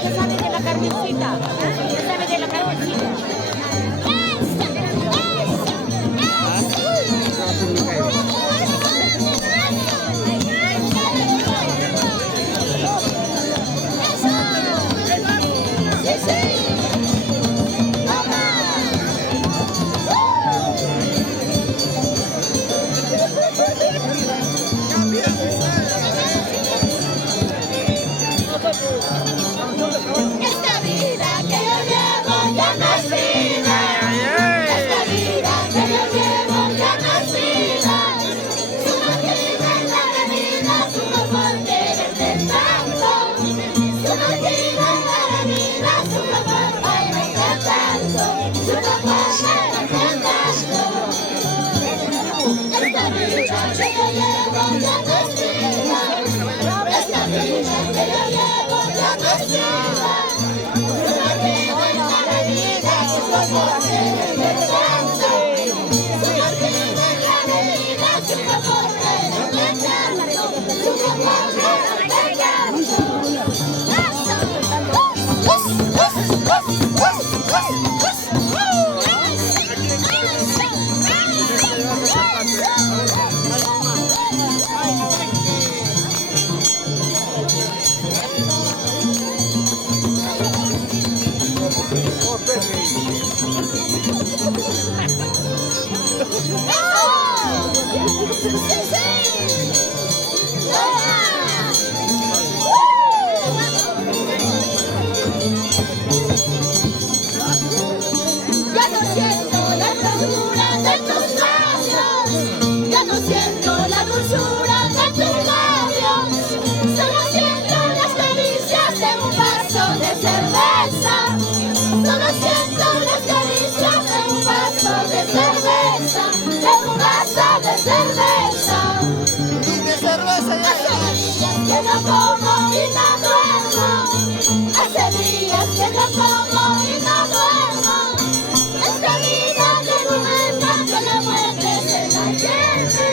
¿Qué sabe de la Carmencita? ¿Qué sabe de la Carmencita? Esta vida que yo llevo ya no es vida. Esta vida que yo llevo ya no es vida. Sumergida en la avenida, supo por quererte tanto. Sumergida en la avenida, supo por bailarte tanto. Supo por quererte tanto. Esta vida que yo llevo ya no es vida. Esta vida que yo llevo ya no es vida. Sumergida en la avenida, supo por quererte tanto. Sumergida en la avenida, supo por quererte tanto. Supo por quererte tanto. Ya no siento la dulzura de tus labios. Ya no siento la dulzura de tus labios. Solo siento las caricias de un vaso de cerveza. Solo siento las caricias de un vaso de cerveza. De un vaso de cerveza. ¡Qué cerveza ya! Hace días que no como y no duermo. Hace días que no como y no duermo. Esta vida que duerma, que la muerte se la lleve.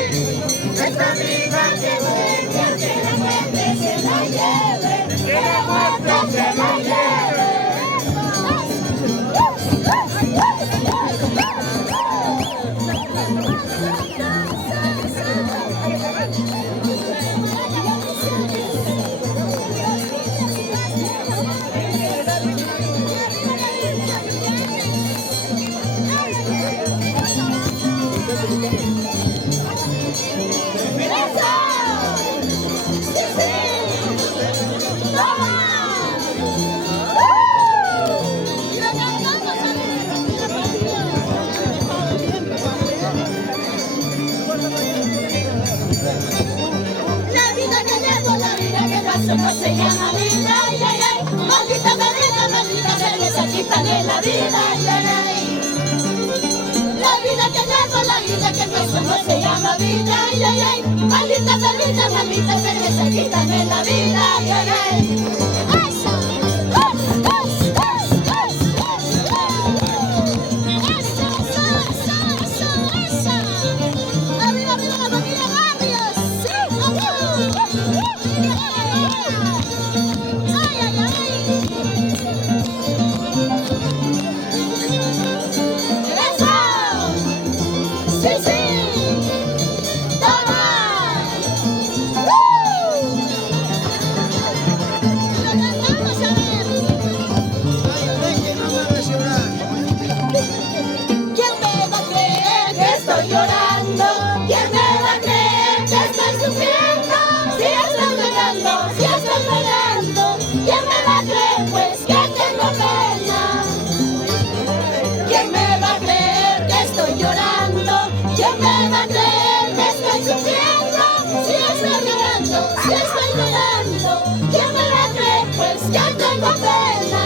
Esta vida que duerma, que la muerte se la lleve. Que la muerte se la lleve. La vida que llevo, la vida que paso no se llama vida, ay, ay, ay. Maldita bebida, maldita cerveza, quítame la vida, ay, ay, ay. La vida que llevo, la vida que paso no se llama vida, ay, ay, ay. Maldita bebida, maldita cerveza, quítame la vida, ay, ay, ay. Arriba, arriba la familia Barrios, sí, ay, ay, ay. Eso, sí, sí, toma. Vamos a ver. ¿Quién me va a creer que estoy llorando? ¿Quién me va a creer que estoy sufriendo? Si estoy llorando, si estoy llorando. ¿Quién me va a creer pues que tengo pena? ¿Quién me va a creer que estoy llorando? ¿Quién me va a creer que estoy sufriendo? Si estoy llorando, si estoy llorando. ¿Quién me va a creer pues que tengo pena?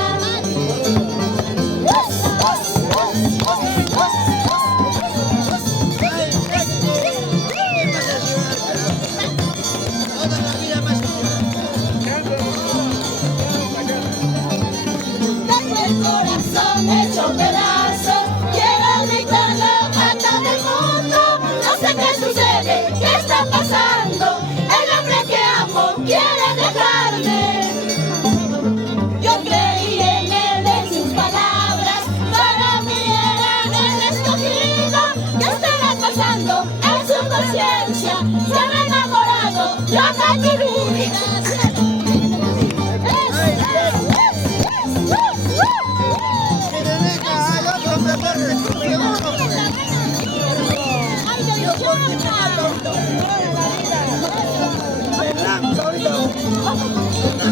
Tengo el corazón hecho pedazos, quiero gritarlo a todo el mundo. No sé qué sucede, qué está pasando. El hombre que amo quiere Tuluri. Sirenica, hay otro deporte, tú seguro. Ay, no, yo. Lanza ahorita.